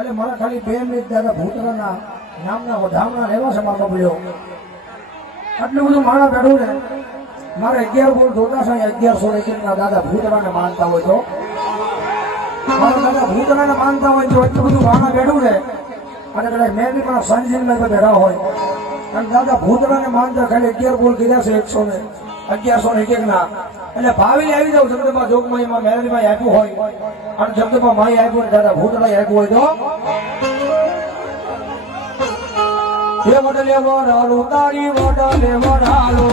એટલે મારા ખાલી 2 મિનિટ દાદા ભૂતરાના નામના વધામણા લેવા છે મારો બોલ્યો આટલું બધું માણા બેઠું ને મારે 11 બોલ જોતા છે 1100 ના દાદા ભૂતરાને માનતા હોય તો મારા દાદા ભૂતરાને માનતા હોય તો એટલું બધું માણા બેઠું ને અને કદાચ મેં બી મારા સંજીવમાં બેઠા હોય અને દાદા ભૂતરાને માનતા ખાલી 11 બોલ કીધા છે 1101 ના એટલે ભાવી આવી જાવ જગદંબા જોગમાં એમાં મેલડીમાં આપ્યું હોય અને જગદંબા માઈ આપ્યું ને દાદા ભૂતળા આપ્યું હોય તો એ વડલે વડાલો તારી વડલે વડાલો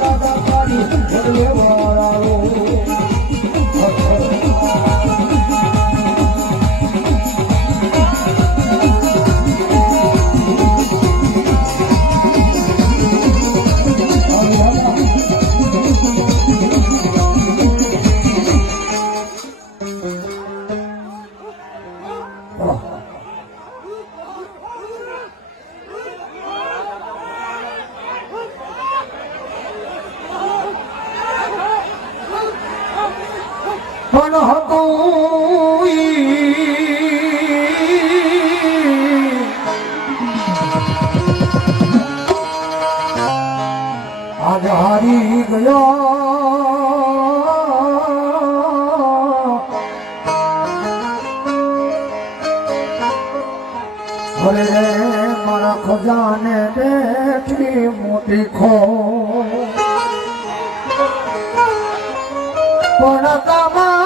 દાદા તારી વડલે વડાલો પણ હતું આજ હારી ગયો ભલે રે મારા ખજાને બેઠી મોટી ખો પણ તમા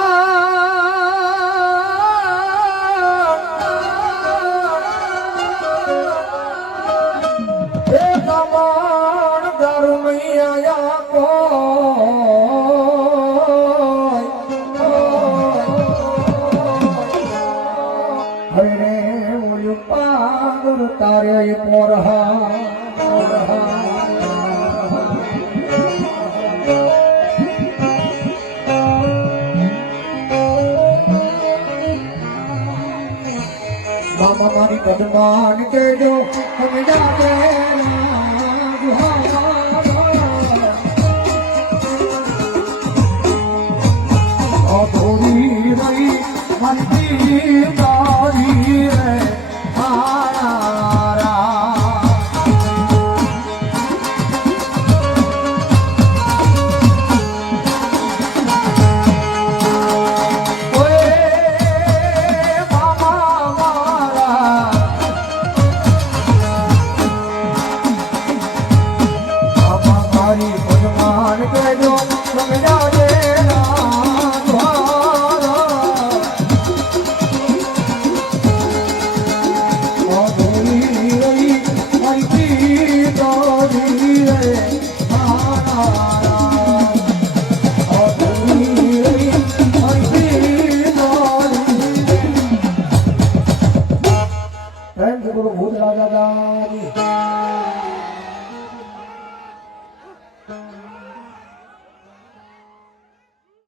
તારે પોરહા મામા મારી પદમાન કેજો તમે જાતે અધૂરી રહી મારી તારી રે